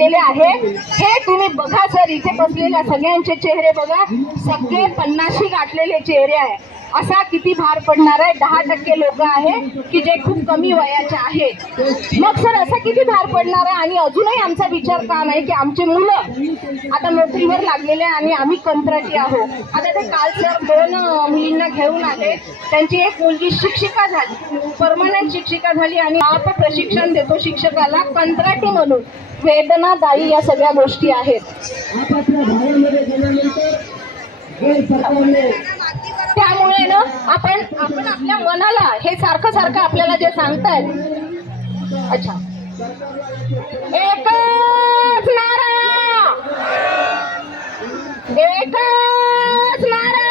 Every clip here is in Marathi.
आहे हे तुम्ही बघा सर, इथे बसलेल्या सगळ्यांचे चेहरे बघा, सगळे 50शी गाठलेले चेहरे आहे. असा किती भार पडणार आहे? 10% लोक आहे की जे खूप कमी वयाचे आहेत. मग सर असा किती भार पडणार आहे? आणि अजूनही आमचा विचार का नाही की आमचे मुलं आता नोकरीवर लागलेले आणि आम्ही कंत्राटी आहोत. आता ते काल सर 2 मुलींना घेऊन आले, त्यांची एक मुलगी शिक्षिका झाली, परमनंट शिक्षिका झाली आणि आप प्रशिक्षण देतो शिक्षकाला कंत्राटी म्हणून. वेदनादायी या सगळ्या गोष्टी आहेत. त्यामुळे ना आपण आपल्या मनाला हे सारखं सारखं आपल्याला जे सांगतायत, अच्छा एकच नारा, एकच नारा,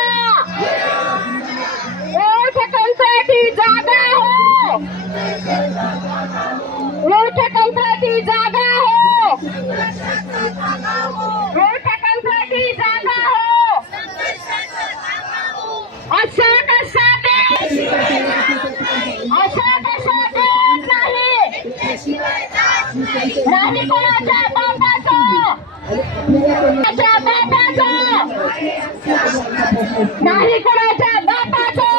ओठ कंत्राटी जागा हो, ओठ कंत्राटी जागा हो, ओठ कंत्राटी जागा हो. असा कसा देश, असा कसा देश नाही कोणाच्या बापाचा, कोणाच्या बापाचा नाही, कोणाच्या बापाचा.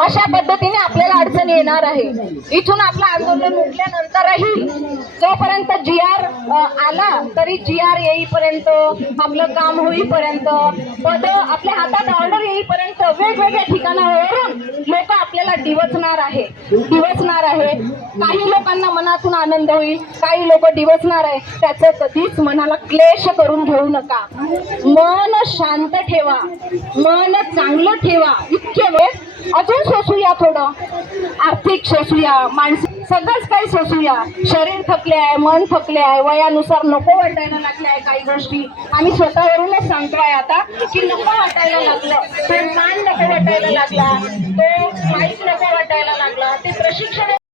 अशा पद्धतीने आपल्याला अडचण येणार आहे. इथून आपलं आंदोलन उठल्यानंतरही जोपर्यंत GR आला तरी GR येईपर्यंत, आपलं काम होईपर्यंत, पद आपल्या हातात ऑर्डर येईपर्यंत वेगवेगळ्या ठिकाणावरून लोक आपल्याला डिवचणार आहे. काही लोकांना मनातून आनंद होईल, काही लोक डिवचणार आहे. त्याचं कधीच मनाला क्लेश करून घेऊ नका. मन शांत ठेवा, मन चांगलं ठेवा. इतके वेळ अजून सोसूया, थोडं आर्थिक सोसूया, मानसिक सगळंच काही सोसूया. शरीर थकले आहे, मन थकले आहे, वयानुसार नको वाटायला लागले आहे काही गोष्टी. आम्ही स्वतःवरूनच सांगतोय आता की नको वाटायला लागलं, तो मान नको वाटायला लागला, तो माहीत नको